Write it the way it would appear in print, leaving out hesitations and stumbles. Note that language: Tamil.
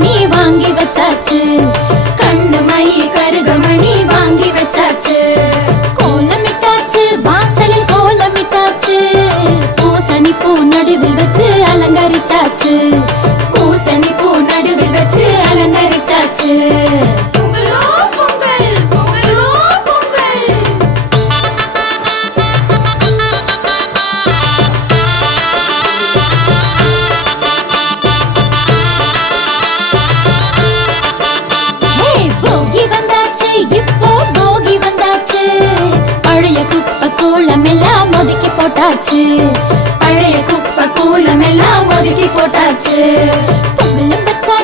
மணி வாங்கி வச்சாச்சு, கண்ணு மை கருகமணி வாங்கி வச்சாச்சு. கோலமிட்டாச்சு வாசலில் கோலமிட்டாச்சு, பூசணி பூ நடுவில் வச்சு அலங்கரிச்சாச்சு, பூசணி பூ நடுவில் வச்சு அலங்கரிச்சாச்சு. பொங்கலோ பொங்கல் பொங்கலோ பொங்கல். போகி வந்தாச்சு இப்போ போகி வந்தாச்சு, பழைய குப்பை கூலம் எல்லாம் ஒதுக்கி போட்டாச்சு, பழைய குப்பை கூலம் எல்லாம் ஒதுக்கி போட்டாச்சு. பொங்கலும் வச்சா